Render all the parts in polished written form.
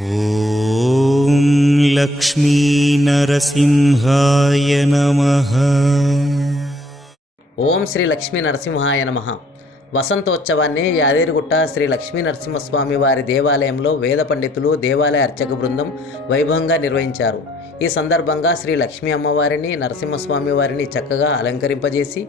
ఓం లక్ష్మీ నరసింహాయ నమః. ఓం శ్రీ లక్ష్మీ నరసింహాయ నమః. వసంతోత్సవాన్ని యాదగిరిగుట్ట శ్రీ లక్ష్మీ నరసింహస్వామి వారి దేవాలయంలో వేద పండితులు, దేవాలయ అర్చక బృందం వైభవంగా నిర్వహించారు. ఈ సందర్భంగా శ్రీ లక్ష్మీ అమ్మవారిని, నరసింహస్వామి వారిని చక్కగా అలంకరింపజేసి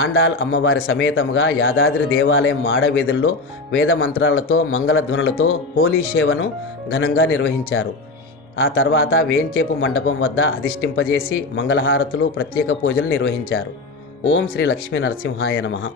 ఆండాల్ అమ్మవారి సమేతముగా యాదాద్రి దేవాలయం మాడవీధుల్లో వేద మంత్రాలతో, మంగళధ్వనులతో హోలీ సేవను ఘనంగా నిర్వహించారు. ఆ తర్వాత వేంచేపు మండపం వద్ద అధిష్ఠింపజేసి మంగళహారతులు, ప్రత్యేక పూజలు నిర్వహించారు. ఓం శ్రీ లక్ష్మీ నరసింహాయ నమః.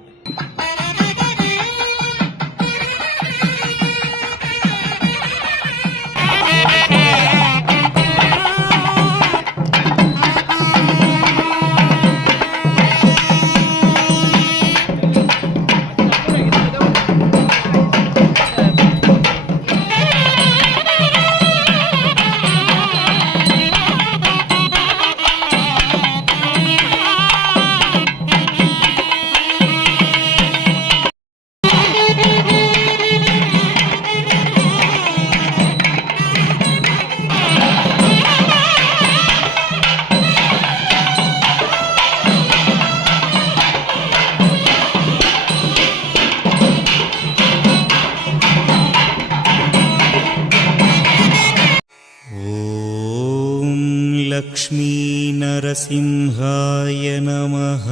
ఓం లక్ష్మీ నరసింహాయ నమః.